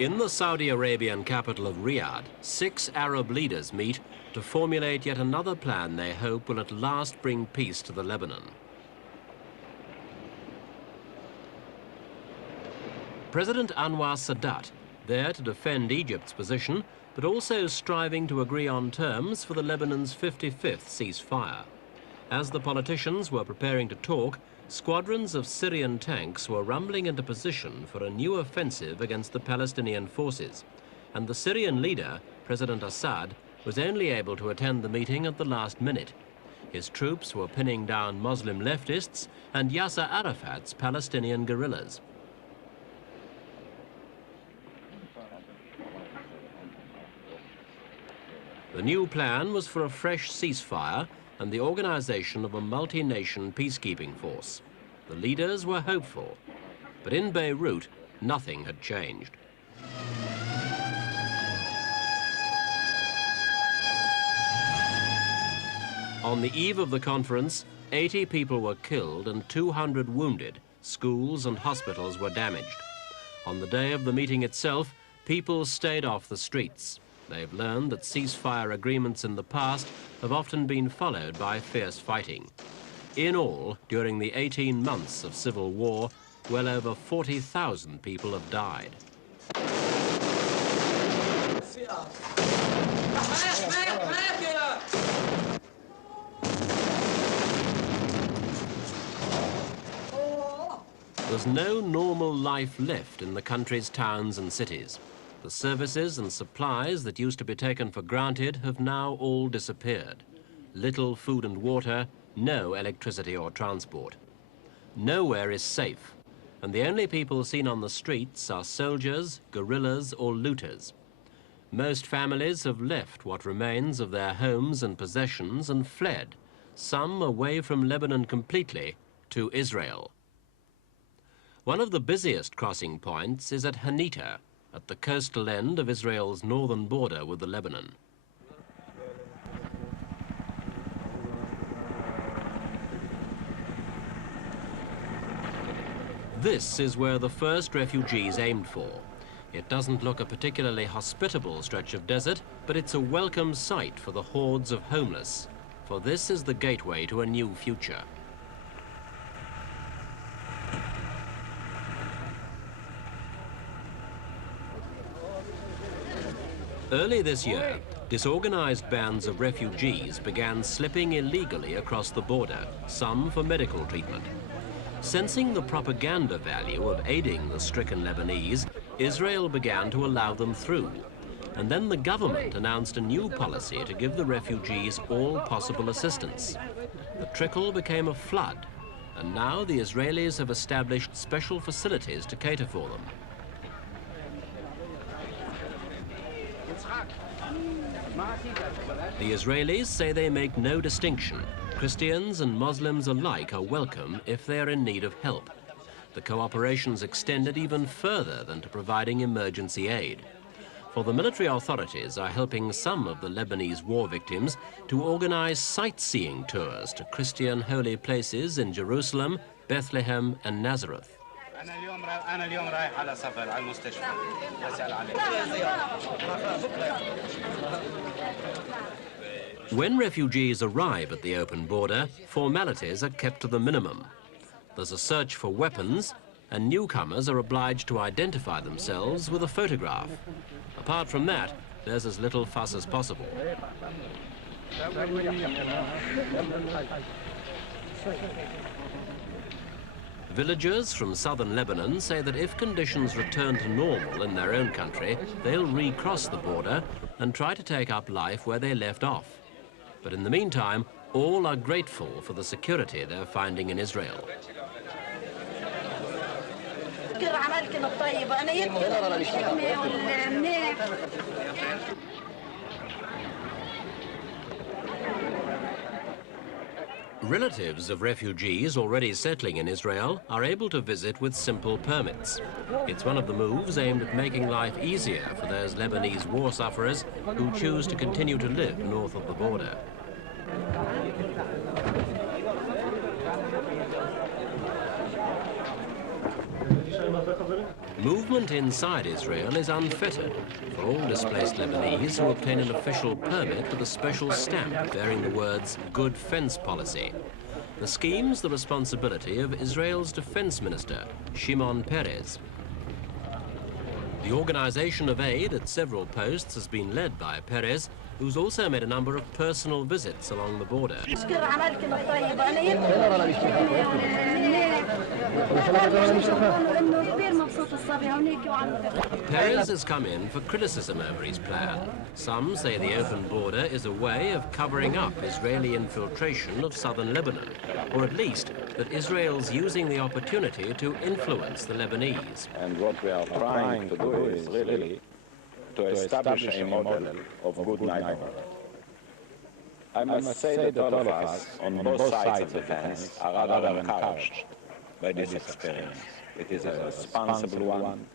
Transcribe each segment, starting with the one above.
In the Saudi Arabian capital of Riyadh, 6 Arab leaders meet to formulate yet another plan they hope will at last bring peace to the Lebanon. President Anwar Sadat, there to defend Egypt's position, but also striving to agree on terms for the Lebanon's 55th ceasefire. As the politicians were preparing to talk, squadrons of Syrian tanks were rumbling into position for a new offensive against the Palestinian forces, and the Syrian leader, President Assad, was only able to attend the meeting at the last minute. His troops were pinning down Muslim leftists and Yasser Arafat's Palestinian guerrillas. The new plan was for a fresh ceasefire and the organization of a multi-nation peacekeeping force. The leaders were hopeful, but in Beirut, nothing had changed. On the eve of the conference, 80 people were killed and 200 wounded. Schools and hospitals were damaged. On the day of the meeting itself, people stayed off the streets. They've learned that ceasefire agreements in the past have often been followed by fierce fighting. In all, during the 18 months of civil war, well over 40,000 people have died. There's no normal life left in the country's towns and cities. The services and supplies that used to be taken for granted have now all disappeared. Little food and water, no electricity or transport. Nowhere is safe, and the only people seen on the streets are soldiers, guerrillas, or looters. Most families have left what remains of their homes and possessions and fled, some away from Lebanon completely, to Israel. One of the busiest crossing points is at Hanita, at the coastal end of Israel's northern border with the Lebanon. This is where the first refugees aimed for. It doesn't look a particularly hospitable stretch of desert, but it's a welcome sight for the hordes of homeless, for this is the gateway to a new future. Early this year, disorganized bands of refugees began slipping illegally across the border, some for medical treatment. Sensing the propaganda value of aiding the stricken Lebanese, Israel began to allow them through. And then the government announced a new policy to give the refugees all possible assistance. The trickle became a flood, and now the Israelis have established special facilities to cater for them. The Israelis say they make no distinction. Christians and Muslims alike are welcome if they are in need of help. The cooperation's extended even further than to providing emergency aid. For the military authorities are helping some of the Lebanese war victims to organize sightseeing tours to Christian holy places in Jerusalem, Bethlehem, and Nazareth. When refugees arrive at the open border, formalities are kept to the minimum. There's a search for weapons, and newcomers are obliged to identify themselves with a photograph. Apart from that, there's as little fuss as possible. Villagers from southern Lebanon say that if conditions return to normal in their own country, they'll recross the border and try to take up life where they left off. But in the meantime, all are grateful for the security they're finding in Israel. Relatives of refugees already settling in Israel are able to visit with simple permits. It's one of the moves aimed at making life easier for those Lebanese war sufferers who choose to continue to live north of the border. Movement inside Israel is unfettered for all displaced Lebanese who obtain an official permit with a special stamp bearing the words "Good Fence Policy." The scheme's the responsibility of Israel's defense minister, Shimon Peres. The organization of aid at several posts has been led by Peres, who's also made a number of personal visits along the border. Peres has come in for criticism over his plan. Some say the open border is a way of covering up Israeli infiltration of southern Lebanon, or at least that Israel's using the opportunity to influence the Lebanese. And what we are trying to do is really to establish a model of good neighborhood. I must say that all of us on both sides of the fence are rather encouraged by this experience. It is a responsible one,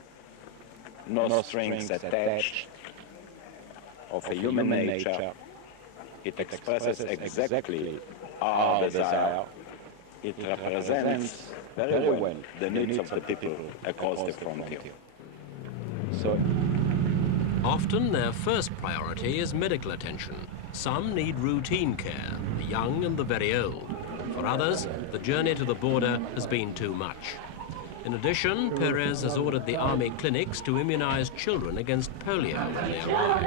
no strings attached, of a human nature. It expresses exactly our desire. It represents very well the needs of the people across the frontier. So, often their first priority is medical attention. Some need routine care, the young and the very old. For others, the journey to the border has been too much. In addition, Peres has ordered the army clinics to immunize children against polio when they arrive.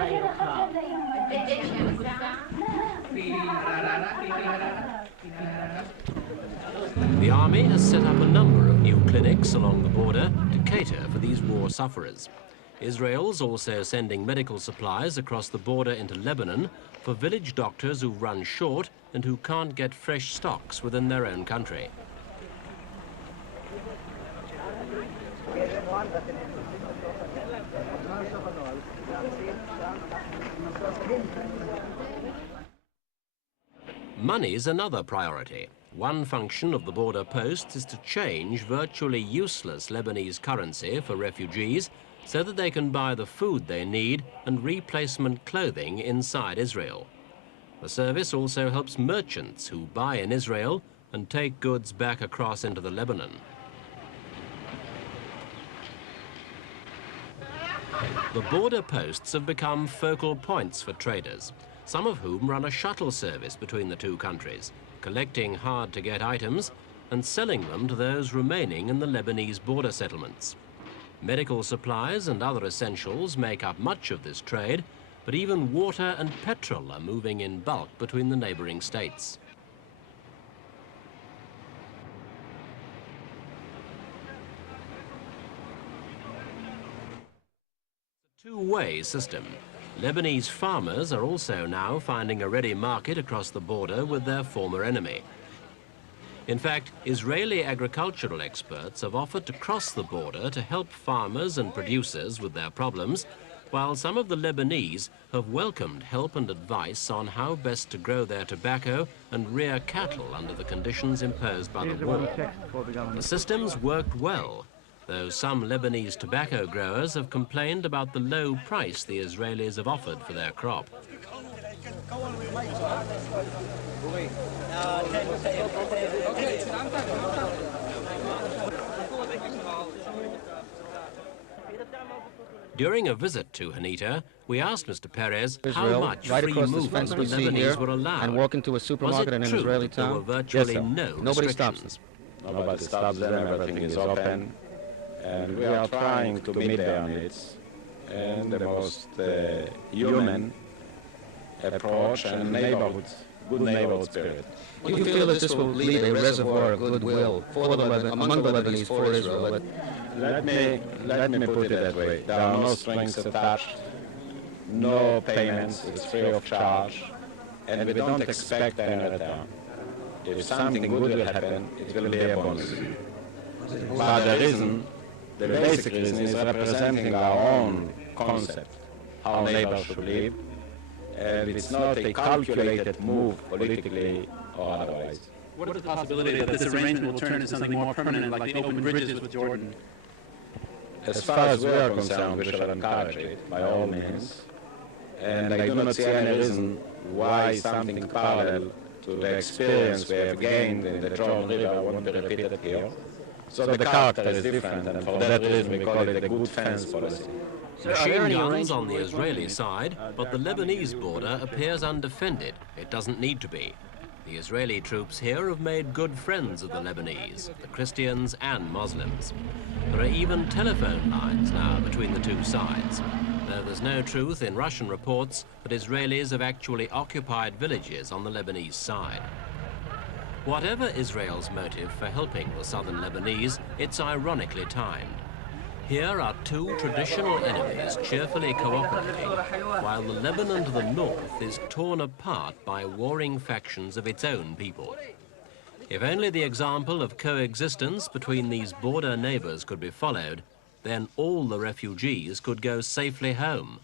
The army has set up a number of new clinics along the border to cater for these war sufferers. Israel's also sending medical supplies across the border into Lebanon for village doctors who run short and who can't get fresh stocks within their own country. Money's another priority. One function of the border posts is to change virtually useless Lebanese currency for refugees so that they can buy the food they need and replacement clothing inside Israel. The service also helps merchants who buy in Israel and take goods back across into the Lebanon. The border posts have become focal points for traders, some of whom run a shuttle service between the two countries, collecting hard-to-get items and selling them to those remaining in the Lebanese border settlements. Medical supplies and other essentials make up much of this trade, but even water and petrol are moving in bulk between the neighboring states. It's a two-way system. Lebanese farmers are also now finding a ready market across the border with their former enemy. In fact, Israeli agricultural experts have offered to cross the border to help farmers and producers with their problems, while some of the Lebanese have welcomed help and advice on how best to grow their tobacco and rear cattle under the conditions imposed by the war. The system's worked well, though some Lebanese tobacco growers have complained about the low price the Israelis have offered for their crop. During a visit to Hanita, we asked Mr. Peres how much free movement the Lebanese were allowed. And walk into a supermarket in an Israeli town? There were virtually no Nobody stops them. nobody stops them, everything is open, and we are trying to meet their needs in the most human approach and good neighborhood spirit. Do you feel that this will leave a reservoir of goodwill among the Lebanese for Israel? Let me put it that way. There are no strings attached, no payments, it's free of charge, and we don't expect any return. If something good will happen, it will be a bonus. But the basic reason is representing our own concept, how neighbors should live, and it's not a calculated move politically or otherwise. What is the possibility that this arrangement will turn into something more permanent, like the open bridges with Jordan? As far as we are concerned, we shall encourage it by all means, and I do not see any reason why something parallel to the experience we have gained in the Jordan River won't be repeated here. So the character is different, and for that reason we call it the good fence policy. Machine guns on the Israeli side, but the Lebanese border appears undefended. It doesn't need to be. The Israeli troops here have made good friends of the Lebanese, the Christians and Muslims. There are even telephone lines now between the two sides, though there's no truth in Russian reports that Israelis have actually occupied villages on the Lebanese side. Whatever Israel's motive for helping the southern Lebanese, it's ironically timed. Here are two traditional enemies cheerfully cooperating, while the Lebanon to the north is torn apart by warring factions of its own people. If only the example of coexistence between these border neighbours could be followed, then all the refugees could go safely home.